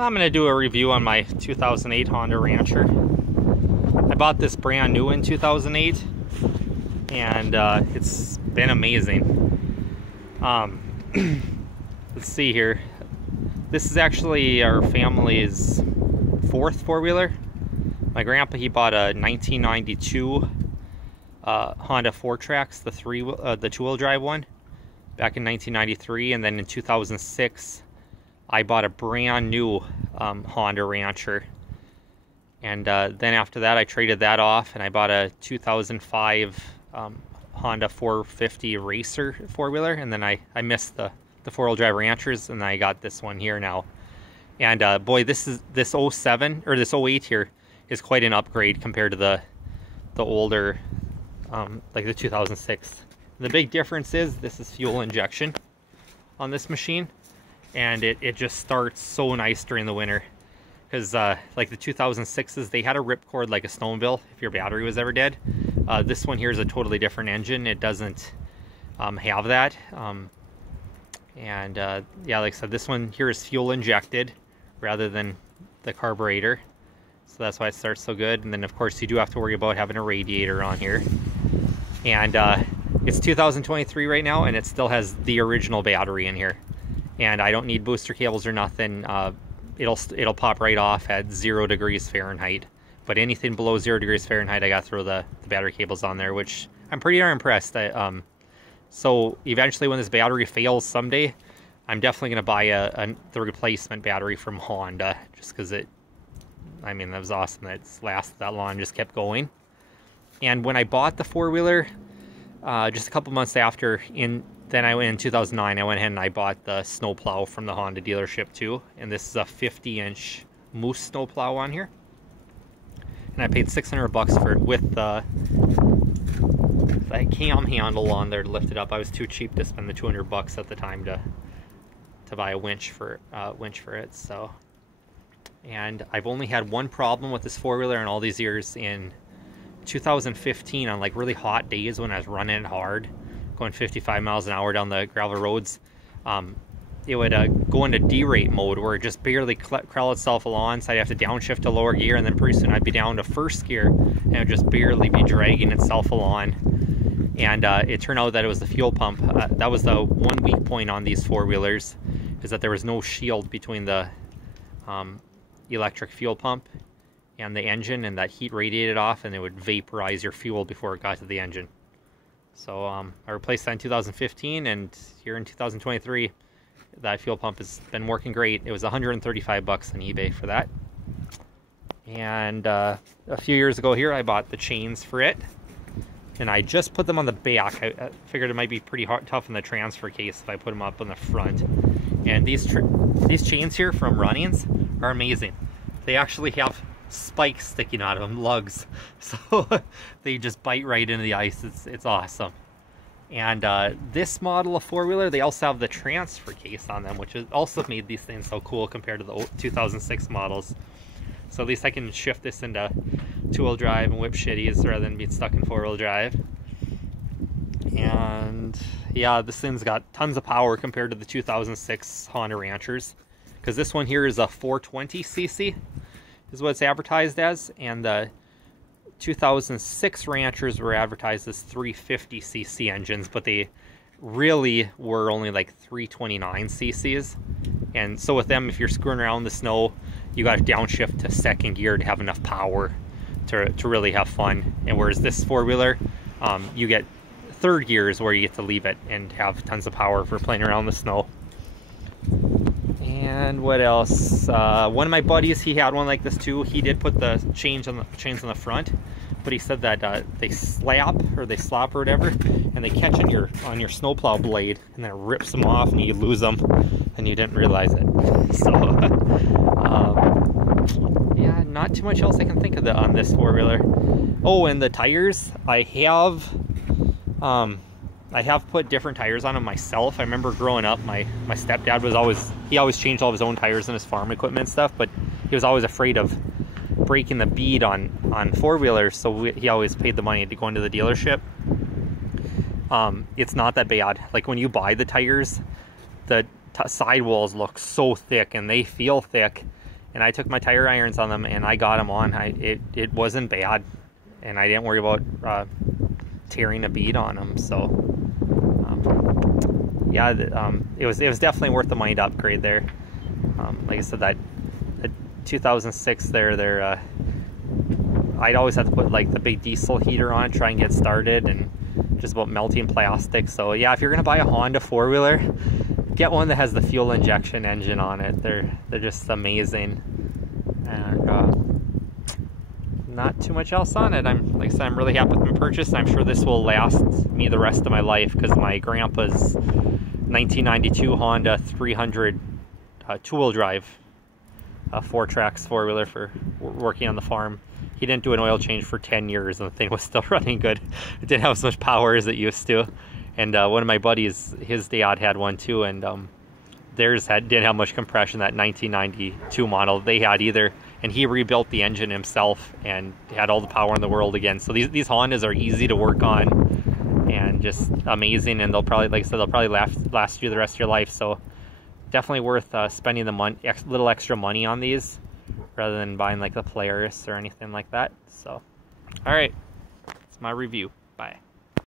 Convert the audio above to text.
I'm going to do a review on my 2008 Honda Rancher. I bought this brand new in 2008 and it's been amazing. Let's see here. This is actually our family's fourth four-wheeler. My grandpa, he bought a 1992 Honda 4Trax, the two-wheel drive one, back in 1993, and then in 2006 I bought a brand new Honda Rancher, and then after that I traded that off and I bought a 2005 Honda 450 Racer four-wheeler, and then I missed the four-wheel drive Ranchers, and I got this one here now. And boy, this 07 or this 08 here is quite an upgrade compared to the older like the 2006. The big difference is this is fuel injection on this machine, and it just starts so nice during the winter, because like the 2006s, they had a ripcord like a snowmobile if your battery was ever dead. This one here is a totally different engine. It doesn't have that. Yeah, like I said, this one here is fuel injected rather than the carburetor, so that's why it starts so good. And then of course you do have to worry about having a radiator on here, and it's 2023 right now and it still has the original battery in here, and I don't need booster cables or nothing. It'll pop right off at 0 degrees Fahrenheit, but anything below 0 degrees Fahrenheit I gotta throw the battery cables on there, which I'm pretty darn impressed. So eventually when this battery fails someday, I'm definitely going to buy the replacement battery from Honda, just because I mean, that was awesome that it's lasted that long, just kept going. And when I bought the four-wheeler, just a couple months after, then I went in 2009, I went ahead and I bought the snowplow from the Honda dealership too. And this is a 50-inch Moose snowplow on here. And I paid $600 for it with the cam handle on there to lift it up. I was too cheap to spend the $200 at the time to buy a winch for it. So, and I've only had one problem with this four-wheeler in all these years. In 2015, on like really hot days when I was running it hard, going 55 miles an hour down the gravel roads, it would go into derate mode where it just barely crawl itself along, so I'd have to downshift to lower gear, and then pretty soon I'd be down to first gear and it would just barely be dragging itself along. And it turned out that it was the fuel pump. That was the one weak point on these four-wheelers, is that there was no shield between the electric fuel pump and the engine, and that heat radiated off and it would vaporize your fuel before it got to the engine. So I replaced that in 2015, and here in 2023 that fuel pump has been working great. It was $135 on eBay for that. And a few years ago here I bought the chains for it, and I just put them on the back. I figured it might be pretty tough in the transfer case if I put them up on the front. And these chains here from Runnings are amazing. They actually have spikes sticking out of them, lugs, so they just bite right into the ice. It's awesome. And this model of four-wheeler, they also have the transfer case on them, which has also made these things so cool compared to the 2006 models. So at least I can shift this into two-wheel drive and whip shitties rather than being stuck in four-wheel drive. And yeah, this thing's got tons of power compared to the 2006 Honda Ranchers, because this one here is a 420cc is what it's advertised as, and the 2006 Ranchers were advertised as 350cc engines, but they really were only like 329cc's. And so with them, if you're screwing around in the snow, you got to downshift to second gear to have enough power to really have fun. And whereas this four-wheeler, you get third gears where you get to leave it and have tons of power for playing around in the snow. And what else? One of my buddies, he had one like this too. He did put the chains on the front, but he said that they slap or whatever, and they catch on your snowplow blade, and then it rips them off, and you lose them, and you didn't realize it. So yeah, not too much else I can think of on this four-wheeler. Oh, and the tires, I have put different tires on them myself. I remember growing up, my stepdad was always changed all of his own tires and his farm equipment and stuff, but he was always afraid of breaking the bead on four-wheelers, so he always paid the money to go into the dealership. It's not that bad. Like when you buy the tires, the sidewalls look so thick and they feel thick, and I took my tire irons on them and I got them on. It wasn't bad, and I didn't worry about tearing a bead on them. So yeah, it was definitely worth the money to upgrade there. Like I said, that 2006 there, I'd always have to put like the big diesel heater on, try and get started, and just about melting plastic. So yeah, if you're gonna buy a Honda four-wheeler, get one that has the fuel injection engine on it. They're just amazing, and not too much else on it. Like I said, I'm really happy with my purchase. I'm sure this will last me the rest of my life, because my grandpa's 1992 Honda 300 two-wheel drive 4-tracks four-wheeler for working on the farm, he didn't do an oil change for 10 years and the thing was still running good. It didn't have as much power as it used to. And one of my buddies, his dad had one too, and theirs didn't have much compression, that 1992 model they had either. And he rebuilt the engine himself and had all the power in the world again. So these Hondas are easy to work on and just amazing, and they'll probably, like I said, they'll probably last you the rest of your life. So definitely worth spending the little extra money on these, rather than buying like the Polaris or anything like that. So, all right, that's my review.